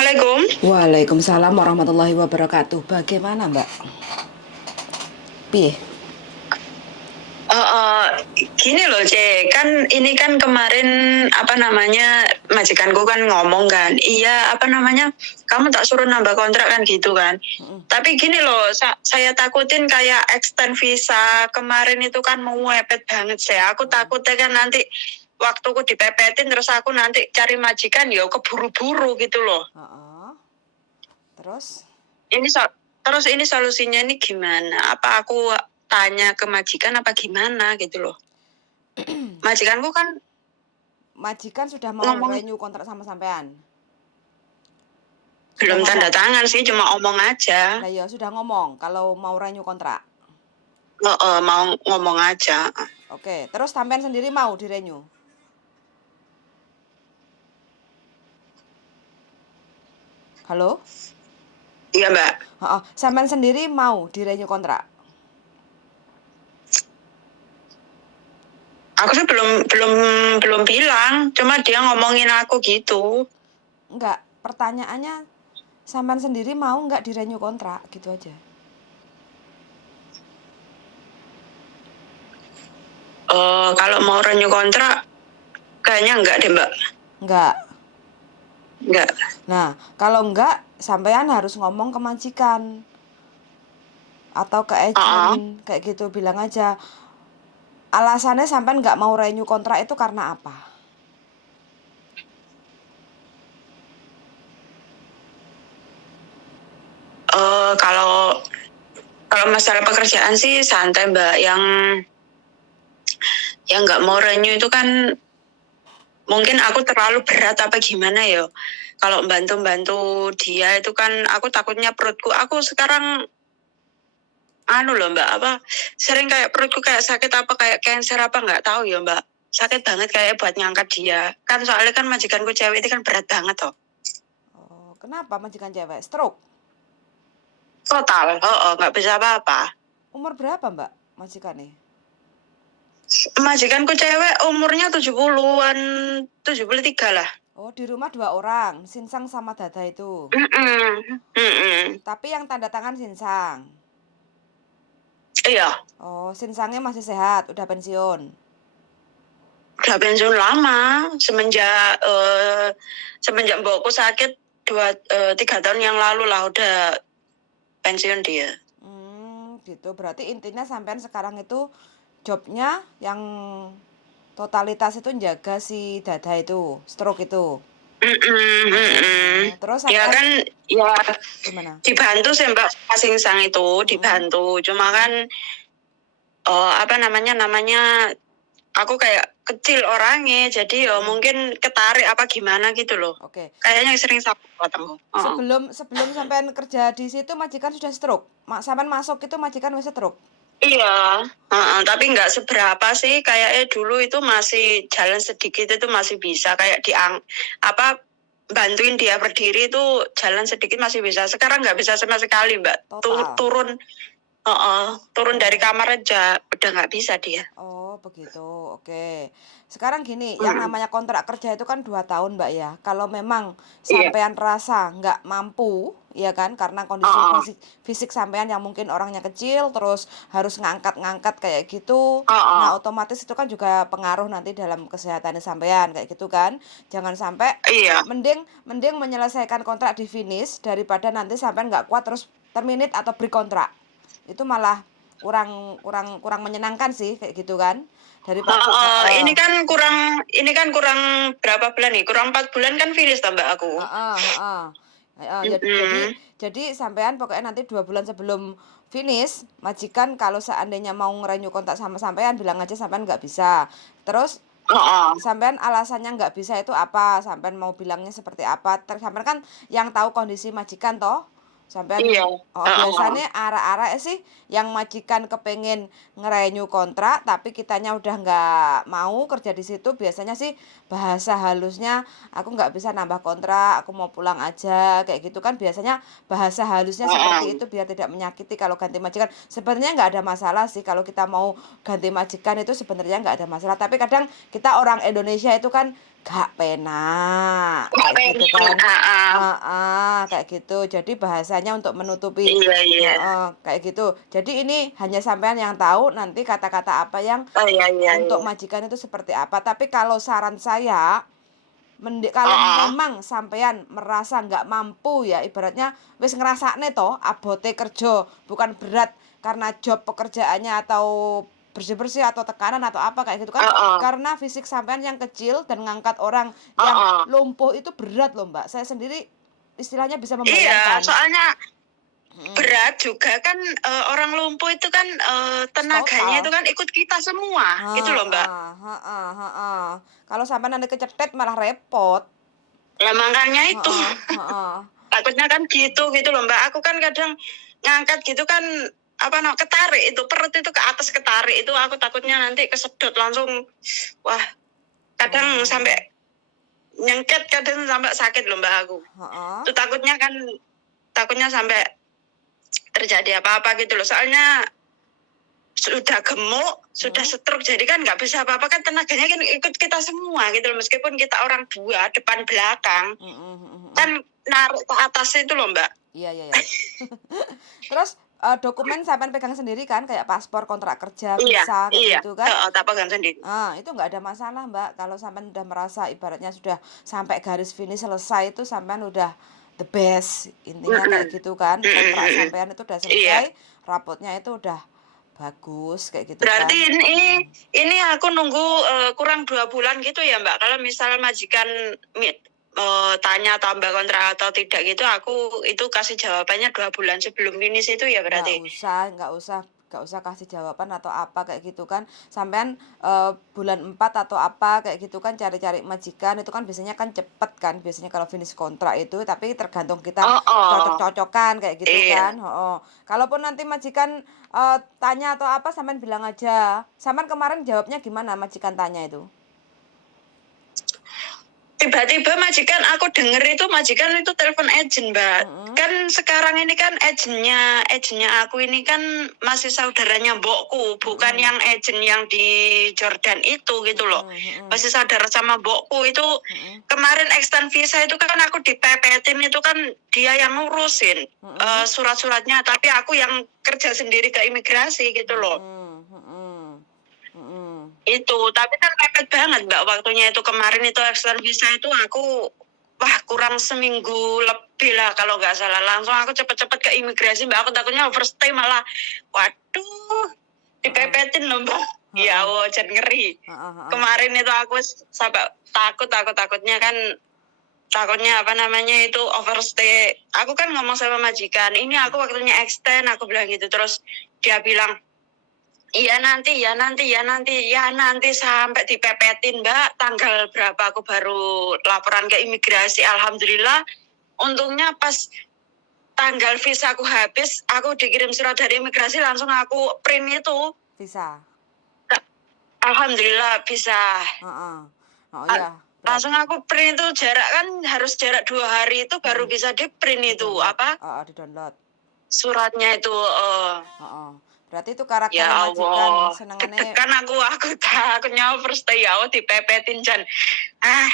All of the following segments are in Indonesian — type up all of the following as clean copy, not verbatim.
Assalamualaikum. Waalaikumsalam warahmatullahi wabarakatuh. Bagaimana Mbak? Piye? Eh, Gini loh, C. Kan ini kan kemarin apa namanya majikanku kan ngomong kan, iya apa namanya kamu tak suruh nambah kontrak kan gitu kan. Tapi gini loh, saya takutin kayak extend visa kemarin itu kan mau mepet banget saya. Aku takutnya kan nanti waktuku dipepetin terus aku nanti cari majikan ya keburu-buru gitu loh. Terus? Terus ini solusinya ini gimana? Apa aku tanya ke majikan apa gimana gitu loh? Majikanku kan Majikan sudah mau ngomong renew kontrak sama sampean? belum tanda tangan sih, cuma omong aja. Lah ya sudah ngomong kalau mau renew kontrak. Mau ngomong aja. Oke, terus sampean sendiri mau di renew? Halo? Iya Mbak. Sampean sendiri mau di renew kontrak? Aku sih belum bilang, cuma dia ngomongin aku gitu. Enggak, pertanyaannya sampean sendiri mau enggak di renew kontrak gitu aja. Kalau mau renew kontrak kayaknya enggak deh Mbak. Enggak. Enggak. Nah, kalau enggak sampean harus ngomong ke majikan atau ke agent kayak gitu, bilang aja alasannya sampean enggak mau renew kontrak itu karena apa? Kalau masalah pekerjaan sih santai Mbak, yang nggak mau renew itu kan mungkin aku terlalu berat apa gimana ya. Kalau bantu dia itu kan aku takutnya perutku, aku sekarang loh Mbak, apa sering kayak perutku kayak sakit apa kayak cancer apa nggak tahu ya Mbak. Sakit banget kayak buat ngangkat dia. Kan soalnya kan majikanku cewek itu kan berat banget toh. Kenapa majikan cewek? Stroke? Total, nggak bisa apa-apa. Umur berapa Mbak majikannya? Majikanku cewek umurnya 70-an, 73 lah. Di rumah 2 orang, Sinsang sama Dada itu. Tapi yang tanda tangan Sinsang. Iya. Sinsangnya masih sehat, udah pensiun. Udah pensiun lama, semenjak mbokku sakit 3 tahun yang lalu lah udah pensiun dia. Gitu. Berarti intinya sampean sekarang itu jobnya yang totalitas itu jaga si Dada itu, stroke itu. Terus ya kan ya gimana? Dibantu sih Mbak Sinsang itu, dibantu. Cuma kan apa namanya aku kayak kecil orangnya, jadi mungkin ketarik apa gimana gitu loh. Oke. Kayaknya sering sakit ketemu. Sebelum sampean kerja di situ majikan sudah stroke. Sampean masuk itu majikan wis stroke. Iya, tapi nggak seberapa sih. Kayaknya dulu itu masih jalan sedikit itu masih bisa, kayak bantuin dia berdiri itu jalan sedikit masih bisa. Sekarang nggak bisa sama sekali Mbak. Turun dari kamar aja udah nggak bisa dia. Begitu. Oke. Sekarang gini, yang namanya kontrak kerja itu kan 2 tahun Mbak ya. Kalau memang sampean rasa nggak mampu, ya kan, karena kondisi fisik sampean yang mungkin orangnya kecil, terus harus ngangkat-ngangkat kayak gitu. Nah, otomatis itu kan juga pengaruh nanti dalam kesehatan sampean kayak gitu kan. Jangan sampai mending menyelesaikan kontrak di finish daripada nanti sampean nggak kuat terus terminate atau break kontrak. Itu malah kurang menyenangkan sih kayak gitu kan. Ini kan kurang berapa bulan nih? Kurang 4 bulan kan finish tambah aku. Jadi sampean pokoknya nanti 2 bulan sebelum finish, majikan kalau seandainya mau ngerenew kontak sama sampean bilang aja sampean nggak bisa. Terus sampean alasannya nggak bisa itu apa? Sampean mau bilangnya seperti apa? Sampean kan yang tahu kondisi majikan toh. Sampean Iya. biasanya arek-arek sih yang majikan kepengen ngerenew kontrak tapi kitanya udah nggak mau kerja di situ, biasanya sih bahasa halusnya, "Aku nggak bisa nambah kontrak, aku mau pulang aja," kayak gitu kan biasanya bahasa halusnya seperti itu biar tidak menyakiti kalau ganti majikan. Sebenarnya nggak ada masalah sih kalau kita mau ganti majikan itu sebenarnya nggak ada masalah, tapi kadang kita orang Indonesia itu kan gak penak, Nggak kayak gitu pengen. kan. Kayak gitu. Jadi bahasanya untuk menutupi Iya, iya. kayak gitu. Jadi ini hanya sampean yang tahu nanti kata-kata apa yang Oh, iya, iya, untuk iya. majikan itu seperti apa. Tapi kalau saran saya, kalau memang sampean merasa nggak mampu ya, ibaratnya wis ngerasakne toh abote kerja, bukan berat karena job pekerjaannya atau bersih-bersih atau tekanan atau apa kayak gitu kan, Heeh. karena fisik sampean yang kecil dan ngangkat orang yang Heeh. lumpuh itu berat loh Mbak. Saya sendiri istilahnya bisa Iya, membayangkan. soalnya Mhm. berat juga kan, orang lumpuh itu kan, tenaganya itu Total. kan ikut kita semua, gitu loh, Mbak. Heeh, heeh, heeh. Kalau sampai nanti kecetet malah repot. Lah makanya itu, Heeh, heeh. takutnya kan gitu loh, Mbak. Aku kan kadang ngangkat gitu kan, ketarik itu, perut itu ke atas ketarik itu aku takutnya nanti kesedot langsung, wah, kadang sampai Oh, nyengket, kadang sampai sakit loh, Mbak, aku. heeh. Itu takutnya sampai terjadi apa-apa gitu loh. Soalnya sudah gemuk, sudah Mhm, stroke, jadi kan nggak bisa apa-apa kan tenaganya kan ikut kita semua gitu loh. Meskipun kita orang dua, depan belakang, mhm, mhm, kan mhm. naruh ke atas itu loh, Mbak. Iya, iya, iya. Terus, dokumen sampean pegang sendiri kan kayak paspor, kontrak kerja, Iya, visa kayak iya, gitu kan? tak pegang sendiri. Itu nggak ada masalah, Mbak, kalau sampean udah merasa ibaratnya sudah sampai garis finish selesai itu sampean udah the best, intinya kayak Mhm, gitu kan. mhm, Kontrak mhm. sampean itu udah Iya. selesai, rapotnya itu udah bagus kayak gitu Berarti kan. ini aku nunggu, kurang 2 bulan gitu ya, Mbak? Kalau misal majikan tanya tambah kontrak atau tidak gitu, aku itu kasih jawabannya 2 bulan sebelum finish itu ya Nggak berarti? usah nggak usah nggak usah kasih jawaban atau apa kayak gitu kan. Sampean, bulan 4 atau apa kayak gitu kan cari-cari majikan itu kan biasanya kan cepet kan biasanya kalau finish kontrak itu, tapi tergantung kita Oh, cocok-cocokan kayak gitu iya. kan, heeh. Kalaupun nanti majikan, tanya atau apa sampean bilang aja. Sampean kemarin jawabnya gimana majikan tanya itu? Tiba-tiba aku denger itu majikan itu telepon agent, Mbak. Mhm, Kan sekarang ini kan agentnya aku ini kan masih saudaranya mbokku, bukan mhm, yang agent yang di Jordan itu gitu loh. mhm, mhm, Masih saudara sama mbokku itu mhm, kemarin extend visa itu kan aku dipepetin itu kan dia yang ngurusin mhm, surat-suratnya, tapi aku yang kerja sendiri ke imigrasi gitu loh. mhm, mhm, mhm, Itu, tapi kan mepet banget Mbak waktunya itu kemarin itu extend visa itu aku wah kurang seminggu lebih lah kalau nggak salah. Langsung aku cepet-cepet ke imigrasi Mbak, aku takutnya overstay malah waduh heeh, dipepetin loh Mbak. Ya heeh, Allah, jadi ngeri. heeh, heeh, Kemarin itu aku sampai takutnya apa namanya itu overstay. Aku kan ngomong sama majikan, ini aku mhm. waktunya extend, aku bilang gitu. Terus dia bilang, iya nanti sampai dipepetin Mbak. Tanggal berapa aku baru laporan ke imigrasi. Alhamdulillah, untungnya pas tanggal visa aku habis, aku dikirim surat dari imigrasi langsung aku print itu. Visa? Alhamdulillah bisa. Heeh. Oh A- iya, Langsung aku print itu harus jarak 2 hari itu baru mhm, bisa di print itu di-download, apa heeh, di-download, suratnya itu. heeh. Berarti itu Ya karaktere majikan Allah, senengane. deg-degan aku takutnya overstay ya Allah dipepetin Jan. Ah,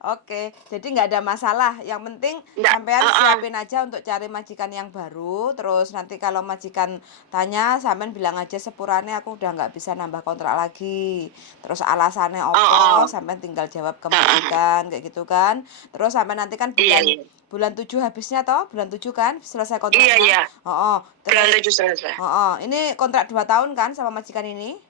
Oke, jadi nggak ada masalah, yang penting enggak, sampean heeh. siapin aja untuk cari majikan yang baru, terus nanti kalau majikan tanya, sampean bilang aja sepurane aku udah nggak bisa nambah kontrak lagi. Terus alasannya Heeh. opo, sampean tinggal jawab ke Heeh. majikan kayak gitu kan. Terus sampai nanti kan Iya, bulan iya. bulan 7 habisnya toh, bulan 7 kan selesai Iya, kontraknya. iya. Oh, Bulan terus 7 selesai. ini kontrak 2 tahun kan sama majikan ini?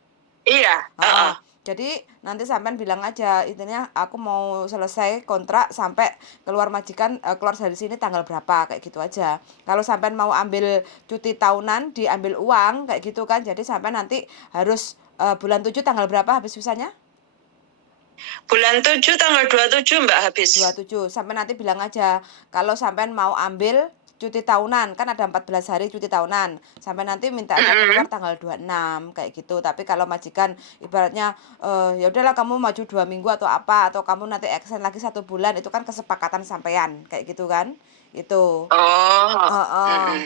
Iya, Heeh. heeh. Jadi nanti sampean bilang aja, intinya aku mau selesai kontrak sampai keluar majikan, keluar dari sini tanggal berapa, kayak gitu aja. Kalau sampean mau ambil cuti tahunan, diambil uang, kayak gitu kan. Jadi sampean nanti harus, bulan 7 tanggal berapa habis visanya? Bulan 7 tanggal 27 Mbak habis. 27. Sampai nanti bilang aja, kalau sampean mau ambil cuti tahunan, kan ada 14 hari cuti tahunan. Sampai nanti mintanya keluar tanggal 26 kayak gitu. Tapi kalau majikan ibaratnya ya udahlah kamu maju 2 minggu atau apa, atau kamu nanti extend lagi 1 bulan, itu kan kesepakatan sampean kayak gitu kan. Itu. Oh,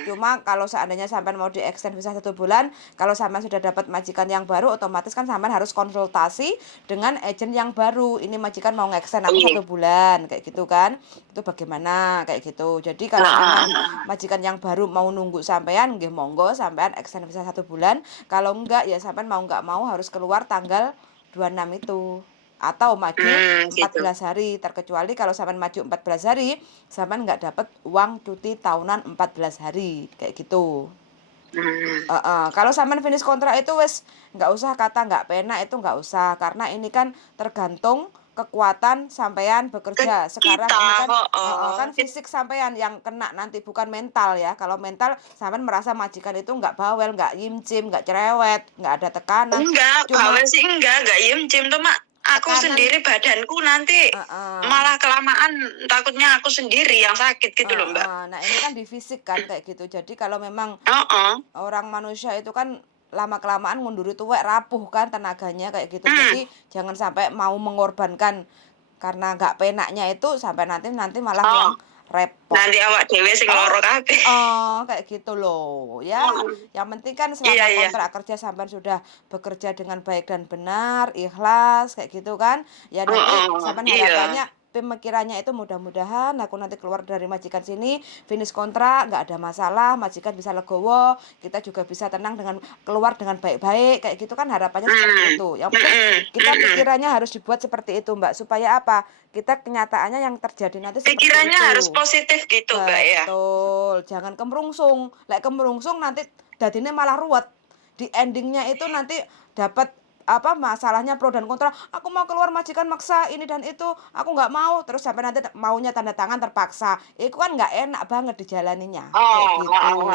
Cuma kalau seandainya sampean mau di-extend bisa 1 bulan, kalau sampean sudah dapat majikan yang baru, otomatis kan sampean harus konsultasi dengan agent yang baru. Ini majikan mau nge-extend aku iya. 1 bulan, kayak gitu kan. Itu bagaimana, kayak gitu. Jadi kalau memang majikan yang baru mau nunggu sampean, nggih monggo sampean extend bisa 1 bulan. Kalau enggak, ya sampean mau enggak mau harus keluar tanggal 26 itu. Atau maju empat Gitu. belas hari, terkecuali kalau sampean maju 14 hari, sampean nggak dapat uang cuti tahunan 14 hari, kayak gitu. Hmm. Kalau sampean finish kontrak itu wis nggak usah kata nggak penak, itu nggak usah, karena ini kan tergantung kekuatan sampean Ke bekerja. Sekarang kita, ini kan oh, kan fisik sampean yang kena nanti, bukan mental ya. Kalau mental sampean merasa majikan itu nggak bawel, nggak yimcim, nggak cerewet, nggak ada tekanan, enggak, cuma bawel sih enggak yem-cim tuh mak. Aku tekanan. sendiri badanku nanti Heeh. malah kelamaan, takutnya aku sendiri yang sakit gitu loh mbak. Nah, ini kan di fisik kan kayak gitu. Jadi kalau memang Oh, orang manusia itu kan lama-kelamaan ngundur itu wek rapuh kan tenaganya kayak gitu. Jadi jangan sampai mau mengorbankan karena nggak penaknya itu sampai nanti nanti malah oh, yang repot. nanti awak dewe sing loro kabeh. Kayak gitu loh. Ya, yang penting kan Iya selama iya. kontrak kerja sampai sudah bekerja dengan baik dan benar, ikhlas kayak gitu kan. Ya nanti sampai Iya. harapannya pemikirannya itu mudah-mudahan aku nanti keluar dari majikan sini, finish kontrak, nggak ada masalah, majikan bisa legowo, kita juga bisa tenang dengan keluar dengan baik-baik, kayak gitu kan harapannya seperti itu. Yang penting kita pikirannya harus dibuat seperti itu, Mbak, supaya apa? Kita kenyataannya yang terjadi nanti seperti Pikirannya harus itu. positif gitu mbak ya. Betul, jangan kemerungsung. Lek kemerungsung nanti dadine malah ruwet. Di endingnya itu nanti dapat apa masalahnya pro dan kontra. Aku mau keluar majikan maksa ini dan itu, aku nggak mau. Terus sampai nanti maunya tanda tangan terpaksa. Itu kan nggak enak banget dijalaninya. Kayak gitu.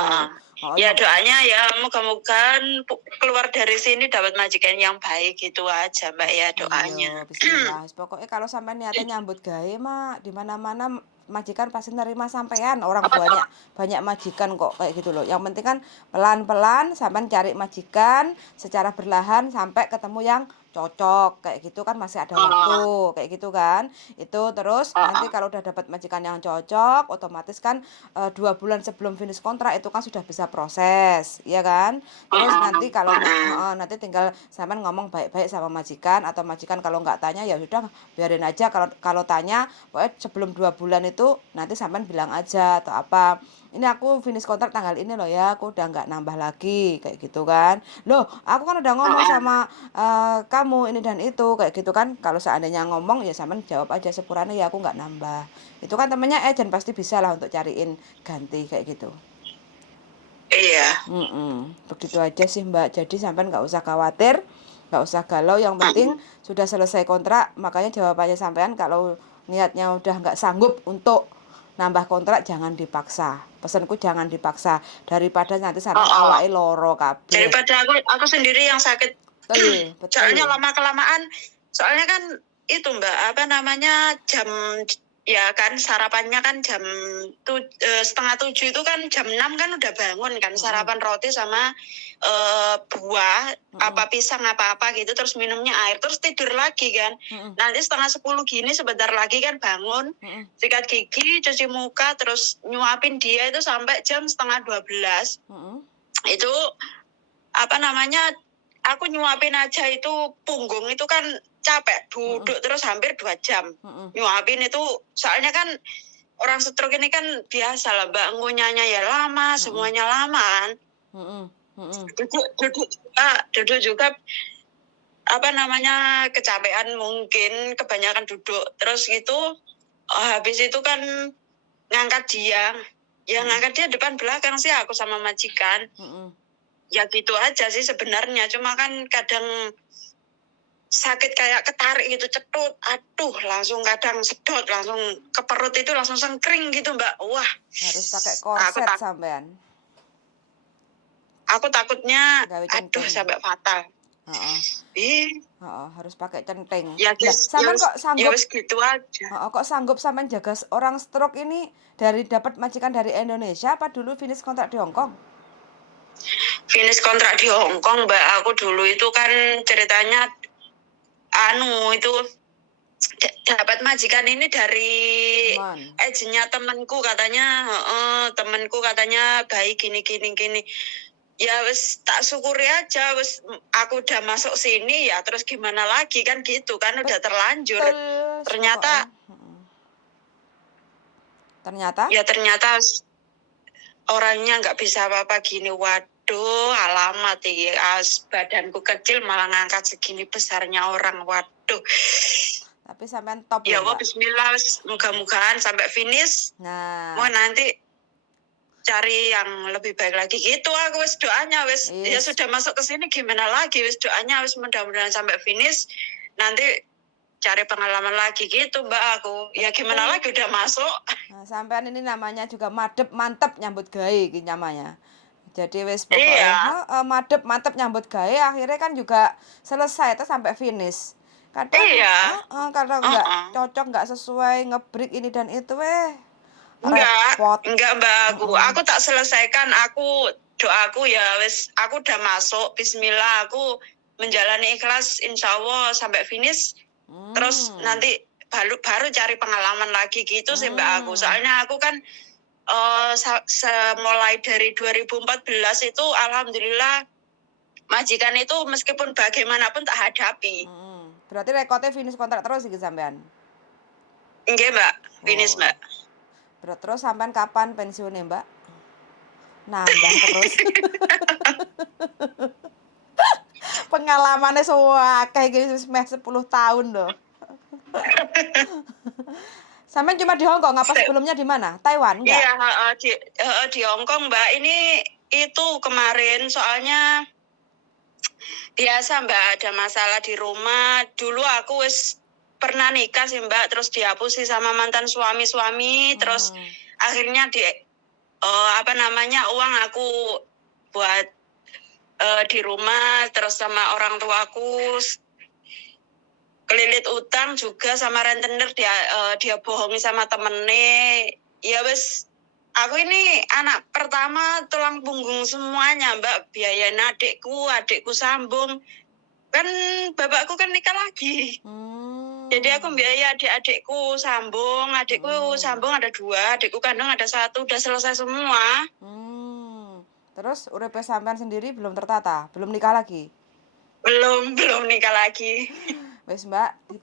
Oh, Ya yang doanya ya moga-moga keluar dari sini dapat majikan yang baik gitu aja mbak ya doanya. iya, bismillah. Pokoknya kalau sampai niatnya nyambut gawe mah di mana-mana majikan pasti nerima sampean. Orang banyak banyak majikan kok kayak gitu loh. Yang penting kan pelan-pelan sampean cari majikan secara berlahan sampai ketemu yang cocok kayak gitu kan, masih ada waktu kayak gitu kan. Itu terus nanti kalau udah dapat majikan yang cocok, otomatis kan 2 bulan sebelum finish kontrak itu kan sudah bisa proses, ya kan. Terus nanti kalau nanti tinggal sampean ngomong baik-baik sama majikan, atau majikan kalau nggak tanya ya sudah biarin aja. Kalau kalau tanya pokoknya sebelum 2 bulan itu nanti sampean bilang aja atau apa, ini aku finish kontrak tanggal ini loh ya, aku udah nggak nambah lagi kayak gitu kan. Loh, aku kan udah ngomong sama kamu ini dan itu kayak gitu kan. Kalau seandainya ngomong ya sampean jawab aja sepurane, ya aku nggak nambah. Itu kan temennya agent pasti bisa lah untuk cariin ganti kayak gitu. Iya. Begitu aja sih Mbak. Jadi sampean nggak usah khawatir, nggak usah galau. Yang penting sudah selesai kontrak. Makanya jawabannya sampean kalau niatnya udah nggak sanggup untuk nambah kontrak, jangan dipaksa. Pesanku jangan dipaksa, daripada nanti sampean awake loro kabeh. Daripada aku sendiri yang sakit. Betul, Soalnya betul. lama kelamaan, soalnya kan itu mbak apa namanya jam ya kan sarapannya kan jam 6:30 itu kan jam 6 kan udah bangun kan, sarapan roti sama buah apa pisang apa gitu, terus minumnya air, terus tidur lagi kan. Nanti 9:30 gini sebentar lagi kan bangun, sikat gigi, cuci muka, terus nyuapin dia itu sampai jam 11:30. Itu apa namanya, aku nyuapin aja itu punggung itu kan capek, duduk terus hampir 2 jam nyuapin itu. Soalnya kan orang stroke ini kan biasa lah mbak, ngunyahnya ya lama, semuanya lama kan. Duduk juga apa namanya kecapean, mungkin kebanyakan duduk terus gitu. Habis itu kan ngangkat dia, ya ngangkat dia depan belakang sih aku sama majikan. Ya gitu aja sih sebenarnya, cuma kan kadang sakit kayak ketarik gitu, cetut, aduh langsung kadang sedot, langsung ke perut itu langsung sengkring gitu mbak. Wah, harus pakai korset sampean. Aku takutnya Gawe aduh kenceng. sampai fatal. Heeh. Ih, Heeh, harus pakai centeng. ya Lah, wis sampean kok ya sanggup wis gitu aja. kok sanggup sampean jaga orang stroke ini dari dapat majikan dari Indonesia apa dulu finish kontrak di Hong Kong? Finish kontrak di Hong Kong, Mbak. Aku dulu itu kan ceritanya itu dapat majikan ini dari Teman. agennya temanku katanya, temanku katanya baik gini. Ya wis tak syukuri aja, wis aku udah masuk sini ya terus gimana lagi kan gitu kan udah terlanjur. Betul, pokoknya. Ternyata Ternyata ternyata orangnya nggak bisa apa-apa gini. Waduh, alamat ya. Badanku kecil malah ngangkat segini besarnya orang. Waduh. tapi sampean top Ya loh, Allah, Mbak. bismillah, mudah-mudahan sampai finish. Nah, Mau nanti cari yang lebih baik lagi gitu. Aku wis doanya wis ya is. sudah masuk ke sini gimana lagi, wis doanya wis mudah-mudahan sampai finish. Nanti cari pengalaman lagi gitu, Mbak, aku. Ya gimana lagi udah masuk. Nah, sampean ini namanya juga madep mantep nyambut gawe iki namanya. Jadi wis pokoknya Iya. madep mantep nyambut gawe akhirnya kan juga selesai itu sampai finish. Kadang Iya. kadang nggak cocok, nggak sesuai, ngebreak ini dan itu repot. Enggak Mbak, aku tak selesaikan. Doaku ya wis aku udah masuk. Bismillah, aku menjalani ikhlas insya Allah sampai finish. Terus nanti baru cari pengalaman lagi gitu sih Mbak aku. Soalnya aku kan mulai dari 2014 itu alhamdulillah majikan itu meskipun bagaimanapun tak hadapi. Berarti rekodnya finish kontrak terus iki sampean. Enggak Mbak, finish Mbak. Terus sampean kapan pensiunnya, Mbak? Nambah terus. Pengalamannya kayak gini meh 10 tahun loh. Sampean cuma di Hong Kong, apa sebelumnya di mana? Taiwan enggak? Iya, di Hong Kong Mbak. Ini itu kemarin soalnya biasa Mbak ada masalah di rumah. Dulu aku wis pernah nikah sih Mbak, terus dihapusi sama mantan suami, terus akhirnya uang aku buat di rumah, terus sama orang tuaku kelilit utang juga sama rentenir dia bohongi sama temennya. Ya wes aku ini anak pertama tulang punggung semuanya Mbak, biayain adikku sambung kan bapakku kan nikah lagi. Jadi aku biaya adikku sambung ada 2, adikku kandung ada 1, udah selesai semua. Terus uripe sampean sendiri belum tertata, belum nikah lagi? Belum nikah lagi. Wes Mbak,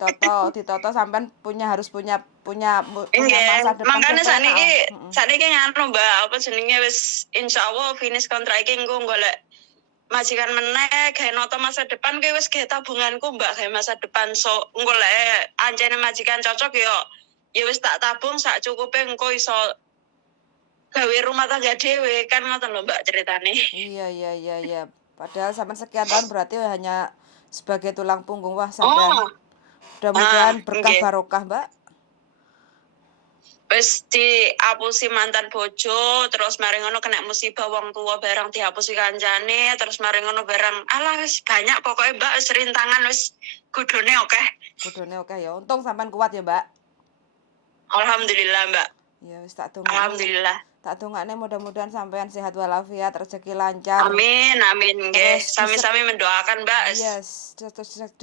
ditoto sampean harus punya masa depan. Makanya sakniki nganu Mbak, apa jenenge wis insyaallah finish kontrak iki engko golek majikan meneh gawe noto masa depan ki wis gawe tabunganku Mbak, gawe masa depan engko lek ancene majikan cocok ya wis tak tabung sak cukupe engko iso gawe rumah tangga dhewe kan ngoten lho Mbak ceritane. Iya. Padahal sampean sekian tahun berarti hanya sebagai tulang punggung. Wah, sampean mudah-mudahan berkah barokah, Mbak. Wis diapusi mantan bojo, terus mari ngono kena musibah wong tua barang dihapusi kancane, terus mari ngono barang alah wis banyak pokoknya Mbak wis rintangan wis kudune oke. Ya. Untung sampean kuat ya, Mbak. Alhamdulillah, Mbak. Ya wis tak tunggu. Alhamdulillah. Tak tunggu mudah-mudahan sampean sehat walafiat, rezeki lancar. Amin nggih. Sami-sami mendoakan, Mbak. Yes,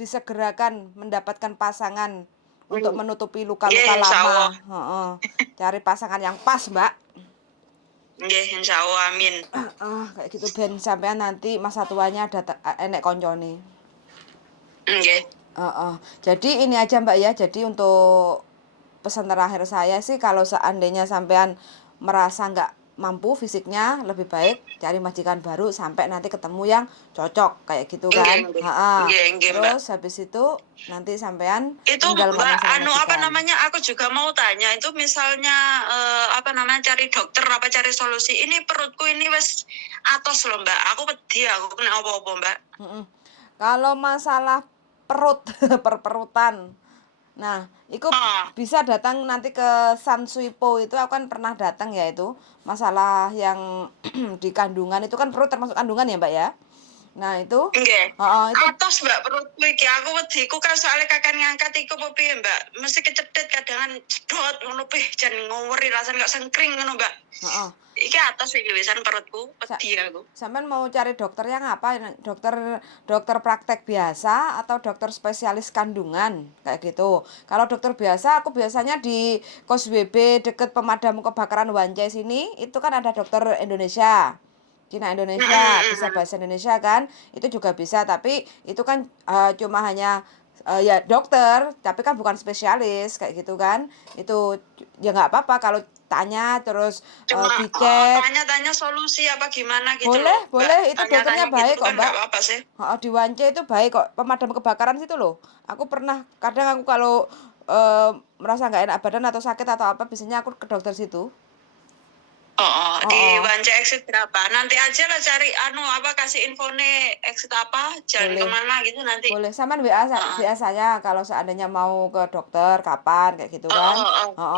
disegerakan mendapatkan pasangan untuk menutupi luka-luka lama. Cari pasangan yang pas, Mbak. Nggih, insyaallah amin. Kayak gitu ben sampean nanti masa tuanya ada enek koncone. Nggih. Jadi ini aja Mbak ya. Jadi untuk pesan terakhir saya sih kalau seandainya sampean merasa nggak mampu fisiknya, lebih baik cari majikan baru sampai nanti ketemu yang cocok kayak gitu kan. Terus habis itu nanti sampean itu tinggal Mbak aku juga mau tanya itu misalnya cari dokter apa cari solusi ini perutku ini wes atos loh Mbak, aku pedih aku kena apa-apa Mbak. Kalau masalah perut perperutan, nah itu bisa datang nanti ke San Suipo itu aku kan pernah datang ya, itu masalah yang di kandungan itu kan perut termasuk kandungan ya Mbak ya. Nah, itu. Nggih. Heeh, itu Atos Mbak perutku iki aku wediku kan soalnya kakek ngangkat iku apa piye Mbak. Mesti kecedet kadangan cedot ngono pih jan ngoweri rasane kok sengkring ngono Mbak. heeh. Iki atos iki wisan perutku Sa wedi aku. sampean mau cari dokter yang apa? Dokter praktek biasa atau dokter spesialis kandungan kayak gitu. Kalau dokter biasa aku biasanya di Kos WB deket pemadam kebakaran Wancai sini, itu kan ada dokter Indonesia. Cina Indonesia, bisa bahasa Indonesia kan? Itu juga bisa, tapi itu kan cuma hanya ya dokter, tapi kan bukan spesialis kayak gitu kan. Itu ya nggak apa-apa kalau tanya terus Cuma dicek. tanya-tanya solusi apa gimana gitu Boleh, loh Mbak. boleh, itu dokternya Tanya-tanya baik gitu kok, kan Mbak. nggak apa-apa sih. Di Wance itu baik kok, pemadam kebakaran situ loh. Aku pernah, kadang aku kalau merasa nggak enak badan atau sakit atau apa, biasanya aku ke dokter situ. Oh, Oh, di oh. Wance exit berapa? Nanti aja lah cari kasih infone exit apa, jalan Boleh. kemana gitu nanti. Boleh, sampean WA saya kalau seandainya mau ke dokter kapan kayak gitu kan.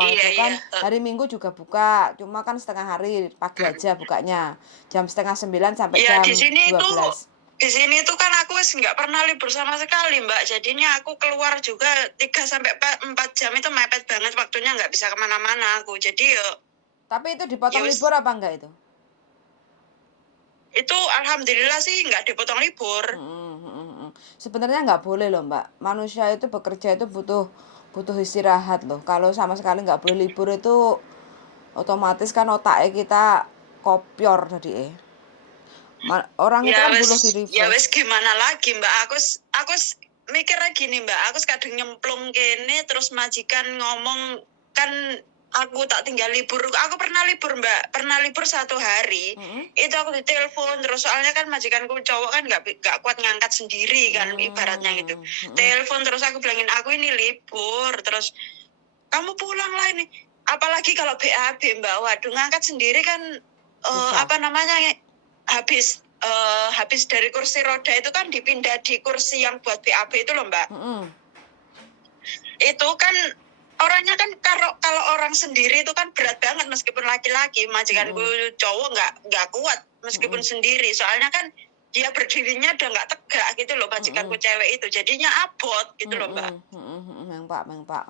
Iya Itu iya. kan hari Minggu juga buka, cuma kan setengah hari, pagi aja bukanya. Jam setengah 9 sampai Ya jam di sini 12. di sini tuh kan aku wis nggak pernah libur sama sekali Mbak. Jadinya aku keluar juga 3 sampai 4 jam itu mepet banget waktunya, nggak bisa kemana-mana aku. Jadi Tapi itu dipotong ya wis libur apa enggak itu? itu alhamdulillah sih nggak dipotong libur. Sebenarnya nggak boleh loh Mbak. Manusia itu bekerja itu butuh istirahat loh. Kalau sama sekali nggak boleh libur itu otomatis kan otaknya kita kopior tadi. Orang itu Ya kan butuh di wis refresh. gimana lagi Mbak. Aku mikirnya gini Mbak. Aku kadang nyemplung kene terus majikan ngomong kan aku tak tinggal libur. Aku pernah libur Mbak. Pernah libur 1 hari. Itu aku ditelepon terus soalnya kan majikanku cowok kan nggak kuat ngangkat sendiri kan ibaratnya gitu. Telepon terus aku bilangin aku ini libur terus kamu pulang lah ini. Apalagi kalau BAB Mbak. Waduh ngangkat sendiri kan habis dari kursi roda itu kan dipindah di kursi yang buat BAB itu loh Mbak. Itu kan orangnya kan kalau orang sendiri itu kan berat banget meskipun laki-laki. Majikanku cowok nggak kuat meskipun sendiri. Soalnya kan dia berdirinya udah nggak tegak gitu loh majikanku cewek itu. Jadinya abot gitu loh Mbak. Meng Pak.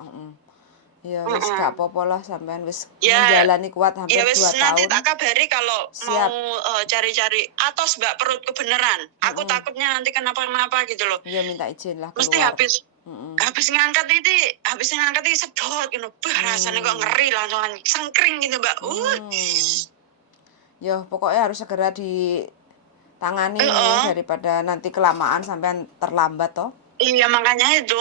Ya wis gak apa-apa lah sampean wis Ya, menjalani kuat hampir 2 nanti tahun. tak kabari kalau Siap. mau cari-cari atos Mbak perutku beneran. Aku takutnya nanti kenapa-kenapa gitu loh. Ya minta izin lah keluar. Mesti habis ngangkat ini sedot gitu. Rasanya kok ngeri langsung sengkring gitu Mbak. Ya pokoknya harus segera ditangani daripada nanti kelamaan sampean terlambat toh. Iya makanya itu,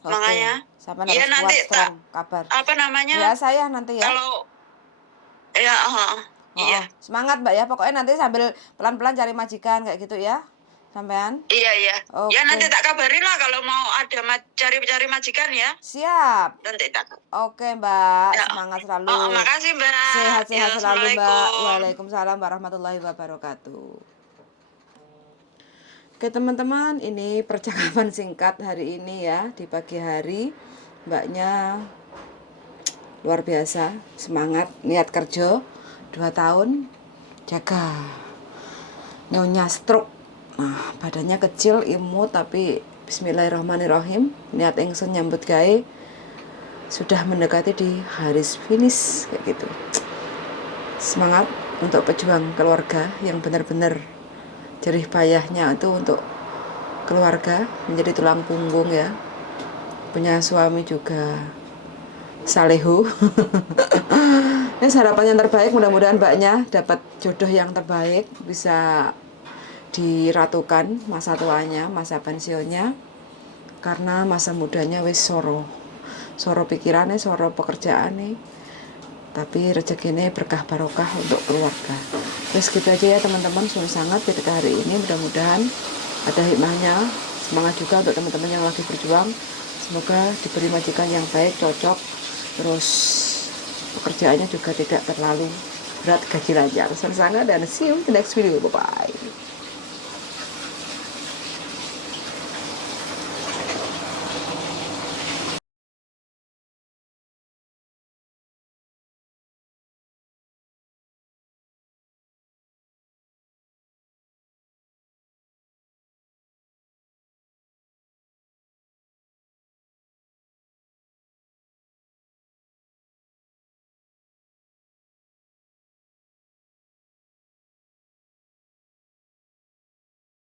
makanya. Sampean Iya harus nanti kuat strong kabar. apa namanya? Ya saya nanti ya. Kalau ya iya. Semangat Mbak ya, pokoknya nanti sambil pelan-pelan cari majikan kayak gitu ya. Sampean? Iya. Oke. Ya nanti tak kabarin lah kalau mau ada cari majikan ya. Siap. Nanti tak. Oke Mbak, Ya. semangat selalu. Makasih Mbak. Sehat-sehat Ya, selalu Mbak. Assalamualaikum. Waalaikumsalam warahmatullahi wabarakatuh. Oke teman-teman, ini percakapan singkat hari ini ya, di pagi hari. Mbaknya luar biasa, semangat, niat kerja 2 tahun, jaga nyonya stroke. Nah, badannya kecil, imut, tapi bismillahirrahmanirrahim, niat ingsun nyambut gawe sudah mendekati di garis finish kayak gitu. Semangat untuk pejuang keluarga yang benar-benar jerih payahnya itu untuk keluarga, menjadi tulang punggung ya. Punya suami juga salehu. Ini harapan yang terbaik, mudah-mudahan mbaknya dapat jodoh yang terbaik, bisa diratukan masa tuanya, masa pensiunnya, karena masa mudanya wis soro pikirannya, soro pekerjaannya, tapi rezekinya berkah barokah untuk keluarga. Terus gitu aja ya teman-teman, sungguh sangat ketika hari ini mudah-mudahan ada hikmahnya. Semangat juga untuk teman-teman yang lagi berjuang, semoga diberi majikan yang baik, cocok, terus pekerjaannya juga tidak terlalu berat, gaji lancar. Sungguh sangat, dan see you in the next video, bye bye.